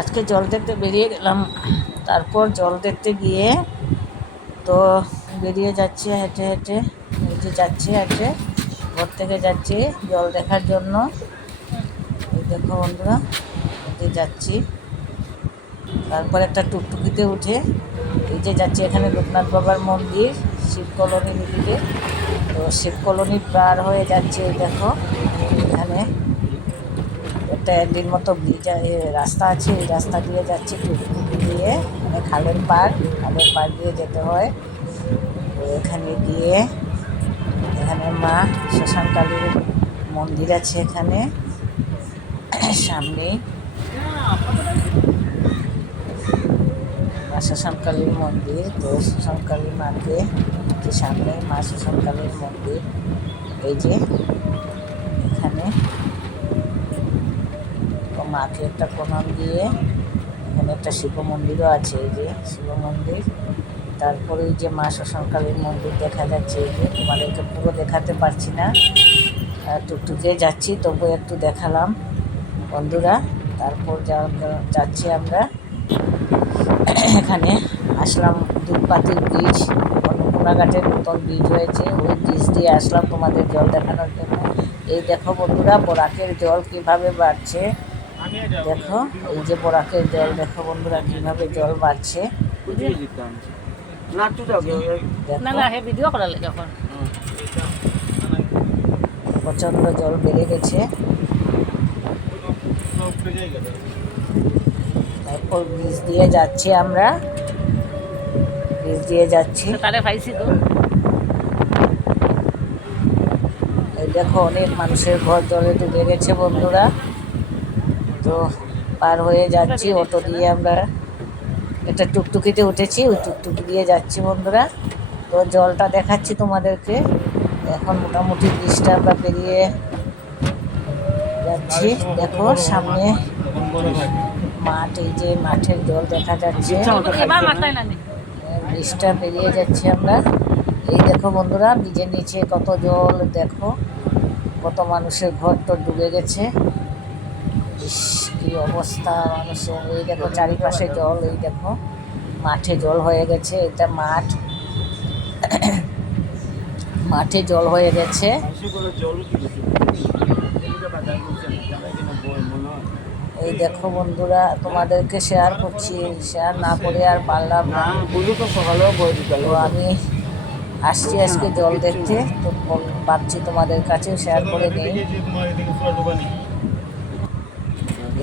আজকে জল দেখতে বেরিয়ে গেলাম। তারপর জল দেখতে গিয়ে তো বেরিয়ে যাচ্ছি হেঁটে হেঁটে, এই যে যাচ্ছি হেঁটে, ঘর থেকে যাচ্ছি জল দেখার জন্য। এই দেখো বন্ধুরা, এই যে যাচ্ছি। তারপর একটা টুকটুকিতে উঠে এই যে যাচ্ছি, এখানে লোকনাথ বাবার মন্দির, শিব কলোনির দিকে। তো শিব কলোনি পার হয়ে যাচ্ছে। এই দেখো এখানে একটা এন্ডির মতো ব্রিজ, রাস্তা আছে, এই রাস্তা দিয়ে যাচ্ছি টুকটুকি দিয়ে, মানে খালের পাড় দিয়ে যেতে হয়। তো এখানে গিয়ে এখানে মা শ্মশানকালীর মন্দির আছে এখানে সামনেই, মা শ্মশানকালীর মন্দির। তো শ্মশানকালী মাকে, যে সামনে মা শ্মশানকালীর মন্দির, এই যে এখানে তো মাকে একটা প্রণাম দিয়ে, এখানে একটা শিব মন্দিরও আছে, এই যে শিব মন্দির। তারপরে ওই যে মা শ্মশানকালীর মন্দির দেখা যাচ্ছে। এই যে তোমাদেরকে পুরো দেখাতে পারছি না, টুকটুকে যাচ্ছি, তবু একটু দেখালাম বন্ধুরা। তারপর যাচ্ছি আমরা, এখানে আসলাম দুধপাতির ব্রিজ, অন্নপূর্ণাঘাটের নতুন ব্রিজ হয়েছে, ওই ব্রিজ দিয়ে আসলাম তোমাদের জল দেখানোর জন্য। এই দেখো বন্ধুরা, বরাকের জল কিভাবে বাড়ছে, দেখো এই যে বরাকের জল, দেখো বন্ধুরা কিভাবে জল বাড়ছে। প্রচন্ড জল বেড়ে গেছে। তারপর ব্রিজ দিয়ে যাচ্ছি আমরা, ব্রিজ দিয়ে যাচ্ছি। এই দেখো অনেক মানুষের ঘর জলে ডুবে গেছে বন্ধুরা। তো পার হয়ে যাচ্ছি অটো দিয়ে, আমরা একটা টুকটুকিতে উঠেছি, ওই টুকটুকি দিয়ে যাচ্ছি বন্ধুরা। তো জলটা দেখাচ্ছি তোমাদেরকে। এখন মোটামুটি ব্রিজটা আমরা পেরিয়ে যাচ্ছি। দেখো সামনে মাঠ, এই যে মাঠের জল দেখা যাচ্ছে, ব্রিজটা পেরিয়ে যাচ্ছি আমরা। এই দেখো বন্ধুরা, ব্রিজের নিচে কত জল, দেখো কত মানুষের ঘর তো ডুবে গেছে। কি অবস্থা মানুষের, এই দেখো চারিপাশে জল, এই দেখো মাঠে জল হয়ে গেছে, এটা মাঠ, মাঠে জল হয়ে গেছে। এই দেখো বন্ধুরা, তোমাদেরকে শেয়ার করছি, শেয়ার না করে আর পারলাম না। তো আমি আসছি আজকে জল দেখতে, তো ভাবছি তোমাদের কাছেও শেয়ার করে নেই।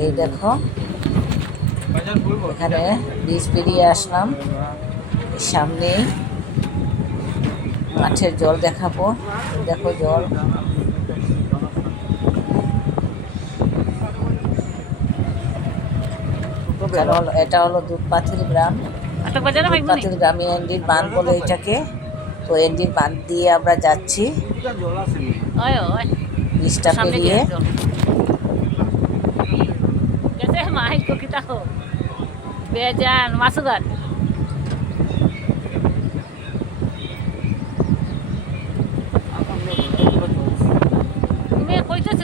এই দেখো এখানে ব্রিজ পেরিয়ে আসলাম, সামনেই মাঠের জল দেখাবো। দেখো জল, এটা হলো দুধপাতির গ্রাম, দুধপাতির গ্রামে এন্ডির বাঁধ বলে এটাকে। তো এন্ডির বাঁধ দিয়ে আমরা যাচ্ছি ব্রিজটা পেরিয়ে।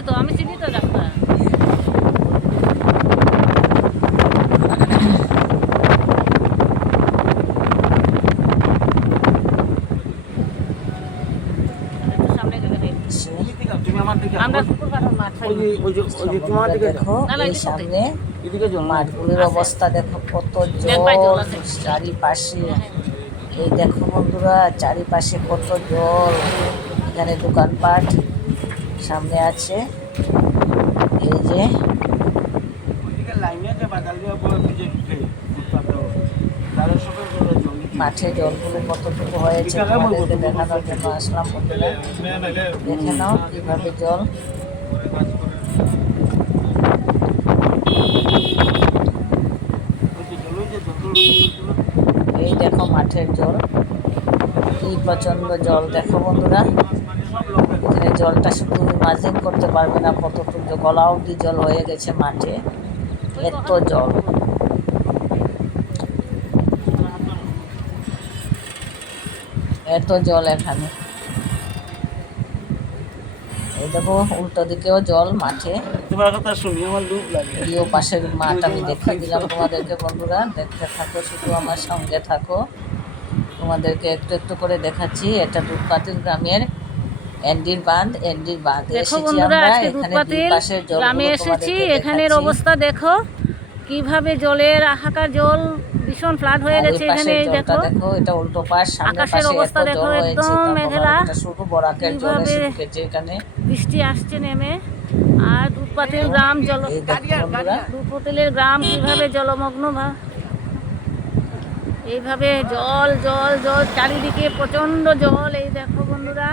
তো আমি চিনি তো রাস্তা। দেখো এই সামনে মাঠগুলির অবস্থা দেখো, কত জল চারিপাশে। এই দেখো বন্ধুরা, চারিপাশে কত জল। এখানে দোকানপাট সামনে আছে, এই যে মাঠে জলগুলো কতটুকু হয়েছে তোমাদেরকে দেখানোর জন্য আসলাম বন্ধুরা। দেখে নাও কিভাবে জল। এই দেখো মাঠের জল, কি প্রচন্ড জল, দেখো বন্ধুরা। এখানে জলটা শুধু ইমাজিন করতে পারবে না কতটুকু, গলা অবধি জল হয়ে গেছে মাঠে, এত জল। এত জল এখানে। এই দেখো উল্টো দিকেও জল মাঠে। তোমার কথা শুনি আমার লোভ লাগে। প্রিয় পাশের মাঠ আমি দেখিয়ে দিলাম তোমাদেরকে বন্ধুরা, দেখতে থাকো, শুধু আমার সঙ্গে থাকো। তোমাদেরকে একটু একটু করে দেখাচ্ছি। এটা দুধপাতিল গ্রামের এন্ডির বাঁধ। দেখো এসেছি বন্ধুরা, আমরা আজকে এখানে দুই দুধপাতিল পাশের গ্রামে জলগুলো এসেছি। তোমাদেরকে এখানের দেখাচ্ছি। অবস্থা দেখো কিভাবে জলের হাহাকার, জল ভীষণ ফ্লাড হয়ে আর গেছে ওই এখানে। পাশের এই জলটা দেখো দেখো, এটা উল্টো পাশ, সামনের আকাশের পাশে এত অবস্থা দেখো, জল হয়েছে, একদম তারপর মেঘলা। এটা শুধু বরাকের জল কিভাবে এসে ঢুকেছে এখানে। বৃষ্টি আসছে নেমে। আর দুধপাতিল গ্রাম এই দেখো বন্ধুরা, দুধপাতিলের গ্রাম কিভাবে জলমগ্ন এইভাবে জল জল জল, চারিদিকে প্রচণ্ড জল। এই দেখো বন্ধুরা,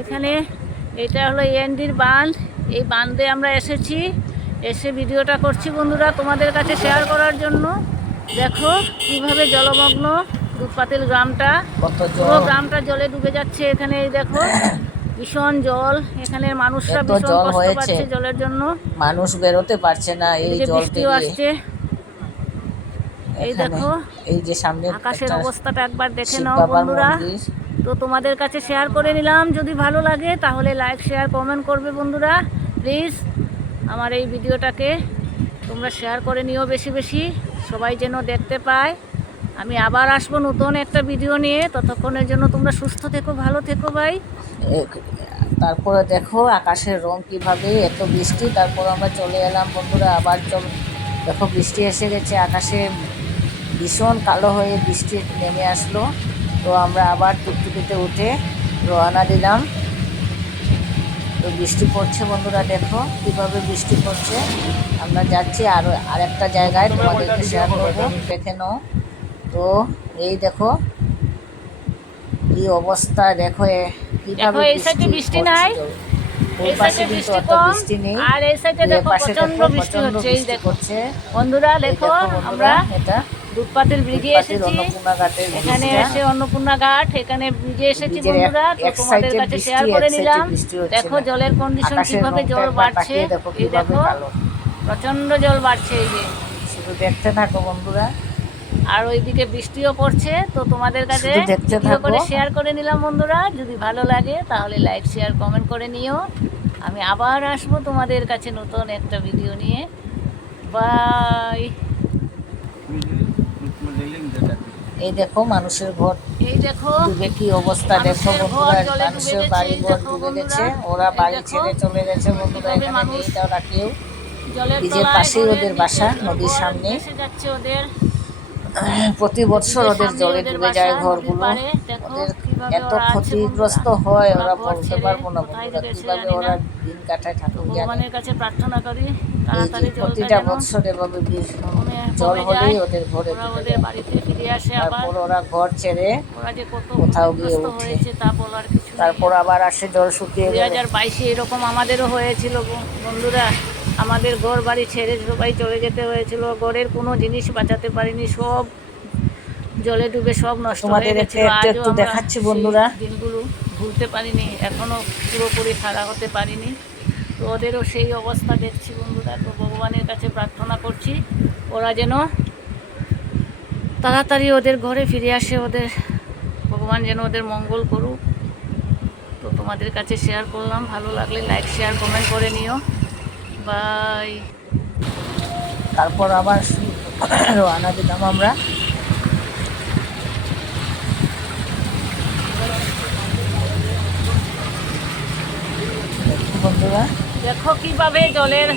এখানে এটা হলো এনডির বাঁধ। এই বাঁধে আমরা এসে ভিডিওটা করছি বন্ধুরা তোমাদের কাছে শেয়ার করার জন্য। দেখো কিভাবে জলমগ্ন দুধপাতিল গ্রামটা, কত পুরো জল, গ্রামটা জলে ডুবে যাচ্ছে। এখানে এই দেখো ভীষণ জল, এখানের মানুষরা এত ভীষণ জল কষ্ট হয়েছে, পাচ্ছে জলের জন্য। মানুষ বেরোতে পারছে না এই এদিকে জল বৃষ্টিও পেরিয়ে। আসছে। এই এখানে দেখো এই যে সামনে আকাশের একটা অবস্থাটা একবার দেখে শিব নাও বাবার বন্ধুরা। মন্দির। তো তোমাদের কাছে শেয়ার করে নিলাম। যদি ভালো লাগে তাহলে লাইক, শেয়ার, কমেন্ট করবে বন্ধুরা। প্লিজ আমার এই ভিডিওটাকে তোমরা শেয়ার করে নিও বেশি বেশি, সবাই যেন দেখতে পায়। আমি আবার আসবো নতুন একটা ভিডিও নিয়ে। ততক্ষণের জন্য তোমরা সুস্থ থেকো, ভালো থেকো ভাই। তারপরে দেখো আকাশের রং কিভাবে, এত বৃষ্টি, তারপর আমরা চলে এলাম বন্ধুরা আবার। দেখো বৃষ্টি এসে গেছে, আকাশে ভীষণ কালো হয়ে বৃষ্টি নেমে আসলো। তো আমরা আবার টুকটুকিতে উঠে রওনা দিলাম। তো বৃষ্টি পড়ছে বন্ধুরা, দেখো কিভাবে বৃষ্টি পড়ছে। আমরা যাচ্ছি আরেকটা জায়গায়, তোমাদেরকে শেয়ার করবো, দেখে নাও। তো এই দেখো কি অবস্থা, দেখো কিভাবে এই সাইডে বৃষ্টি নাই, ওই এই পাশে সাইডে কিন্তু বৃষ্টি অত কম, বৃষ্টি নেই। আর এই সাইডে এই দেখো পাশে প্রচন্ড দেখো বৃষ্টি প্রচন্ড হচ্ছে। এই বৃষ্টি দেখো পড়ছে বন্ধুরা, এই দেখো দেখো বন্ধুরা, আমরা এটা দুধপাতিল ব্রিজে দুধপাতিল এসেছি। অন্নপূর্ণা ঘাটের এখানে ব্রিজটা। এসে অন্নপূর্ণা ঘাট, এখানে ব্রিজে এসেছি ব্রিজের বন্ধুরা। তো এক তোমাদের সাইডে কাছে বৃষ্টি, শেয়ার এক করে সাইডে নিলাম। বৃষ্টি হচ্ছে দেখো না। জলের কন্ডিশন আকাশের কিভাবে রংটা জল একবার বাড়ছে। তাকিয়ে দেখো এই কিভাবে দেখো কালো। প্রচন্ড জল বাড়ছে এই যে। শুধু দেখতে থাকো বন্ধুরা, আর ওইদিকে বৃষ্টিও পড়ছে। তো তোমাদের কাছে শুধু দেখতে ভিডিও করে থাকো। শেয়ার করে নিলাম বন্ধুরা। যদি ভালো লাগে তাহলে লাইক, শেয়ার, কমেন্ট করে নিও। আমি আবার আসবো তোমাদের কাছে নতুন একটা ভিডিও নিয়ে। বাই। এই দেখো মানুষের ঘর এই দেখো ডুবে কি অবস্থা, দেখো মানুষের ঘর বন্ধুরা, জলে ডুবে মানুষের গেছে। বাড়ি এই ঘর দেখো ডুবে বন্ধুরা, গেছে, ওরা এই বাড়ি দেখো ছেড়ে চলে গেছে বন্ধুরা, কিভাবে এখানে মানুষ নেই তারা কেউ। জলের ব্রিজের তলায়, পাশেই ঘরের ওদের নিচে বাসা, নদীর ঘর সামনে। ভেসে যাচ্ছে ওদের। প্রতি বছর ব্রিজের ওদের সামনে জলে ওদের ডুবে বাসা, যায় নদীর ঘরগুলো। পাড়ে। দেখো ওদের কিভাবে এত ওরা আছে ক্ষতিগ্রস্ত বন্ধুরা। হয়, ওরা ওরা ঘর বলতে ছেড়ে পারবো না কোথায় বন্ধুরা, গেছে কিভাবে জানি না। ওরা দিন কাটায় ঠাকুর জানে। ভগবানের কাছে প্রার্থনা করি এই যে তাড়াতাড়ি জলটা প্রতিটা যেন বছর এভাবে জল কমে হলেই যায়, ওদের ঘরে ওরা ঢুকে ওদের যায়। বাড়িতে ফিরে আসে আবার। তারপর ওরা ঘর ছেড়ে ওরা যে কত কোথাও গিয়ে ক্ষতিগ্রস্ত ওঠে। হয়েছে তা বলার কিছু নেই। তারপর আবার আসে জল শুকিয়ে গেলে। 2022-এ এরকম আমাদেরও হয়েছিল বন্ধুরা। আমাদের ঘর বাড়ি ছেড়ে সবাই চলে যেতে হয়েছিল। ঘরের কোনো জিনিস বাঁচাতে পারিনি, সব জলে ডুবে সব নষ্ট হয়ে তোমাদের গেছিল। একটু আজও একটু আমরা দেখাচ্ছি সেই বন্ধুরা। দিনগুলো ভুলতে পারিনি, এখনও পুরোপুরি ছাড়া হতে পারিনি। তো ওদেরও সেই অবস্থা দেখছি বন্ধুরা। তো ভগবানের কাছে প্রার্থনা করছি ওরা যেন তাড়াতাড়ি ওদের ঘরে ফিরে আসে, ওদের ভগবান যেন ওদের মঙ্গল করুক। তো তোমাদের কাছে শেয়ার করলাম। ভালো লাগলে লাইক, শেয়ার, কমেন্ট করে নিও। বাই। তারপর আবার রওনা দিলাম আমরা। বন্ধুরা দেখো কিভাবে জলের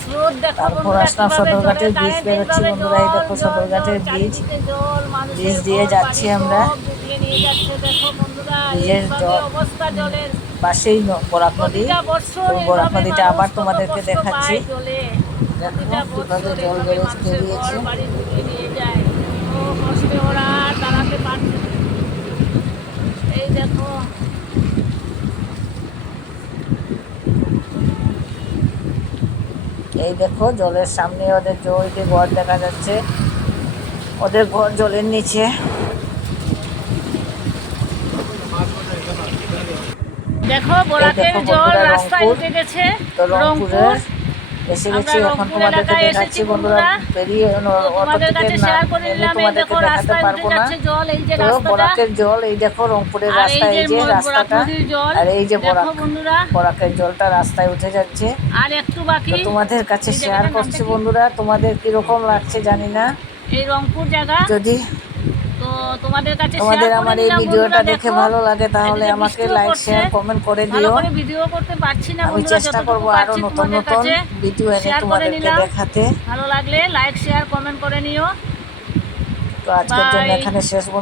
স্রোত, দেখো তারপর বন্ধুরা আসলাম কিভাবে সদরঘাটের জলের ব্রিজ কারেন্ট বেরোচ্ছি এইভাবে বন্ধুরা, এই জল দেখো জল সদরঘাটের জল, ব্রিজ। চারিদিকে জল, মানুষের ব্রিজ দিয়ে ঘর যাচ্ছি বাড়ি আমরা। সব ডুবিয়ে নিয়ে যাচ্ছে। দেখো বন্ধুরা ব্রিজের এইভাবে অবস্থা জলের। পাশেই বরাক নদী। প্রতিটা বছর তো বরাক এইভাবে নদীটা মানুষ আবার কত তোমাদেরকে কষ্ট দেখাচ্ছি। পায় জলে। প্রতিটা দেখো কিভাবে বছর জল এইভাবে মানুষের ঘর বেরিয়েছে। বাড়ি ডুবিয়ে নিয়ে যায়। ও কষ্টে ওরা আর দাঁড়াতে পারছে না। এই দেখো এই দেখো জলের সামনে ওদের জলকে ঘর দেখা যাচ্ছে, ওদের ঘর জলের নিচে। দেখো এই বরাকের দেখো জল বন্ধুরা রাস্তায় রংপুর। উঠে গেছে। তো রংপুর রংপুরের এসে আমরা গেছি। এখন রংপুর তোমাদেরকে এলাকায় দেখাচ্ছি এসেছি বন্ধুরা, পেরিয়ে তো অটো তোমাদের থেকে কাছে না শেয়ার করে এমনি নিলাম। এই তোমাদেরকে দেখো দেখাতে রাস্তায় পারবো উঠে না। যাচ্ছে জল, এই যে তো রাস্তাটা, বরাকের জল, এই দেখো রংপুরের আর রাস্তা, এই যে বরাক রাস্তাটা, নদীর জল আর এই যে দেখো বন্ধুরা। বরাকের জলটা রাস্তায় উঠে যাচ্ছে। আর একটু তো বাকি, তোমাদের কাছে এই শেয়ার জায়গাটার নামটা করছি কি? বন্ধুরা, তোমাদের কিরকম লাগছে জানি না। এই রংপুর জায়গা। যদি তো তোমাদের কাছে শেয়ার তোমাদের করে আমার এই নিলাম ভিডিওটা বন্ধুরা। দেখে দেখো ভালো লাগে তাহলে এদিকে আমাকে বৃষ্টিও লাইক পড়ছে, শেয়ার কমেন্ট করে ভালো দিও। করে ভিডিও করতে পারছি না আমি বন্ধুরা, চেষ্টা যতটুকু করব আরো পারছি নতুন তোমাদের নতুন কাছে ভিডিও এনে শেয়ার করে তোমাদেরকে নিলাম। দেখাতে। ভালো লাগলে লাইক শেয়ার কমেন্ট করে নিও। তো আজকের জন্য বাই। এখানে শেষ বন্ধু।